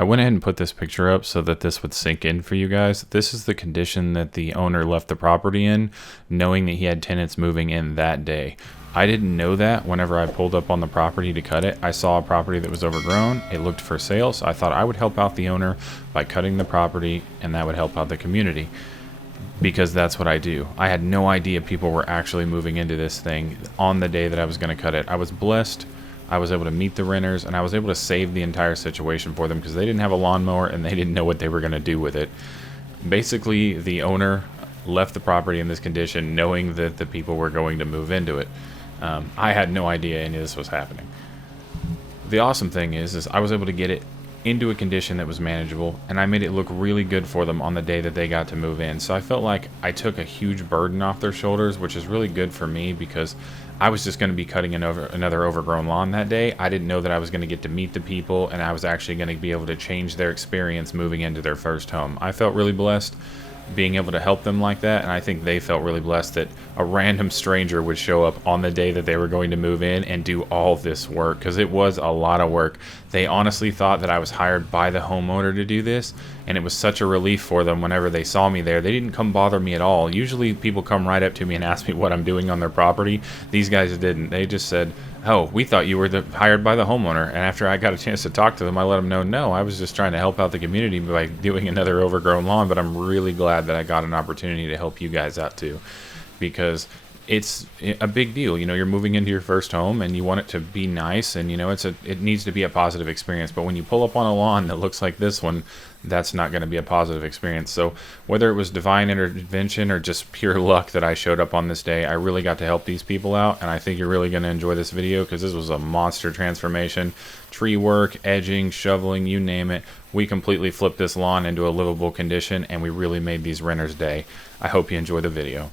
I went ahead and put this picture up so that this would sink in for you guys. This is the condition that the owner left the property in, knowing that he had tenants moving in that day. I didn't know that whenever I pulled up on the property to cut it. I saw a property that was overgrown. It looked for sale, so I thought I would help out the owner by cutting the property, and that would help out the community, because that's what I do. I had no idea people were actually moving into this thing on the day that I was going to cut it. I was blessed. I was able to meet the renters, and I was able to save the entire situation for them because they didn't have a lawnmower and they didn't know what they were going to do with it. Basically, the owner left the property in this condition knowing that the people were going to move into it. I had no idea any of this was happening. The awesome thing is I was able to get it into a condition that was manageable, and I made it look really good for them on the day that they got to move in. So I felt like I took a huge burden off their shoulders, which is really good for me because I was just going to be cutting another overgrown lawn that day. I didn't know that I was going to get to meet the people, and I was actually going to be able to change their experience moving into their first home. I felt really blessed being able to help them like that, and I think they felt really blessed that a random stranger would show up on the day that they were going to move in and do all this work, because it was a lot of work. They honestly thought that I was hired by the homeowner to do this, and it was such a relief for them whenever they saw me there. They didn't come bother me at all. Usually people come right up to me and ask me what I'm doing on their property. These guys didn't. They just said, "Oh, we thought you were hired by the homeowner." And after I got a chance to talk to them, I let them know, no, I was just trying to help out the community by doing another overgrown lawn. But I'm really glad that I got an opportunity to help you guys out too, because it's a big deal. You know, you're moving into your first home and you want it to be nice, and you know, it needs to be a positive experience. But when you pull up on a lawn that looks like this one, that's not going to be a positive experience. So whether it was divine intervention or just pure luck that I showed up on this day, I really got to help these people out, and I think you're really going to enjoy this video because this was a monster transformation. Tree work, edging, shoveling, you name it. We completely flipped this lawn into a livable condition, and we really made these renters' day. I hope you enjoy the video.